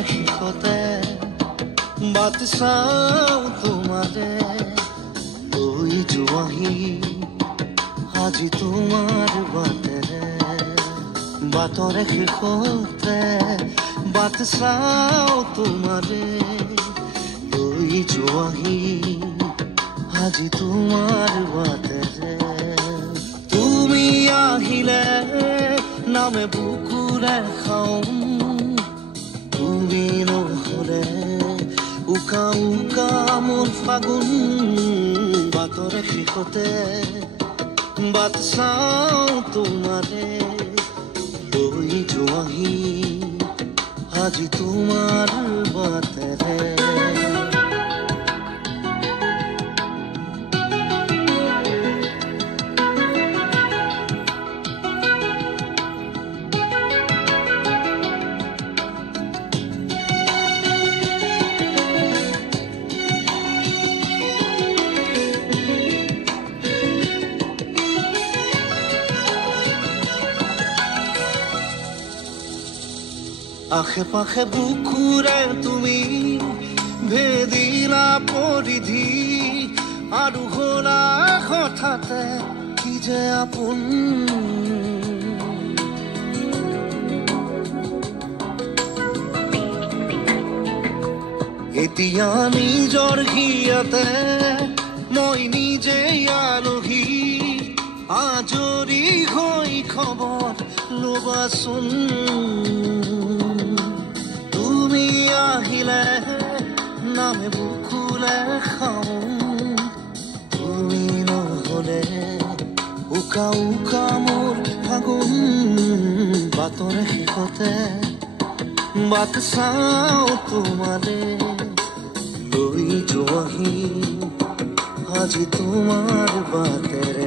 বাটৰে শেষতে বাট চাওঁ তোমাৰে লৈ যোৱাহি আজি তোমাৰ বাটেৰে বাটৰে শেষতে বাট চাওঁ তোমাৰে লৈ যোৱাহি আজি তোমাৰ বাটেৰে তুমি আহিলে নামে বুকুৰে খাওঁ তুমি নহ'লে উকা উকা মোৰ ফাগুন বাটৰে শেষতে বাট চাওঁ তোমাৰে লৈ যোৱাহি আজি তোমাৰ বাটেৰে আশে পাশে বুকুৰে তুমি ভেদিলা পৰিধি আৰু হলা হঠাতে কি যে আপোন এতিয়া নিজৰ হিয়াতে মই নিজে আলহী আজৰি হৈ খবৰ ল'বাচোন তুমি আহিলে নামে বুকুলে খাওঁ তুমি নহ'লে উকা উকা মোৰ ফাগুন বাটৰে শেষতে বাট চাওঁ তোমাৰে লৈ যোৱাহি আজি তোমাৰ বাটেৰে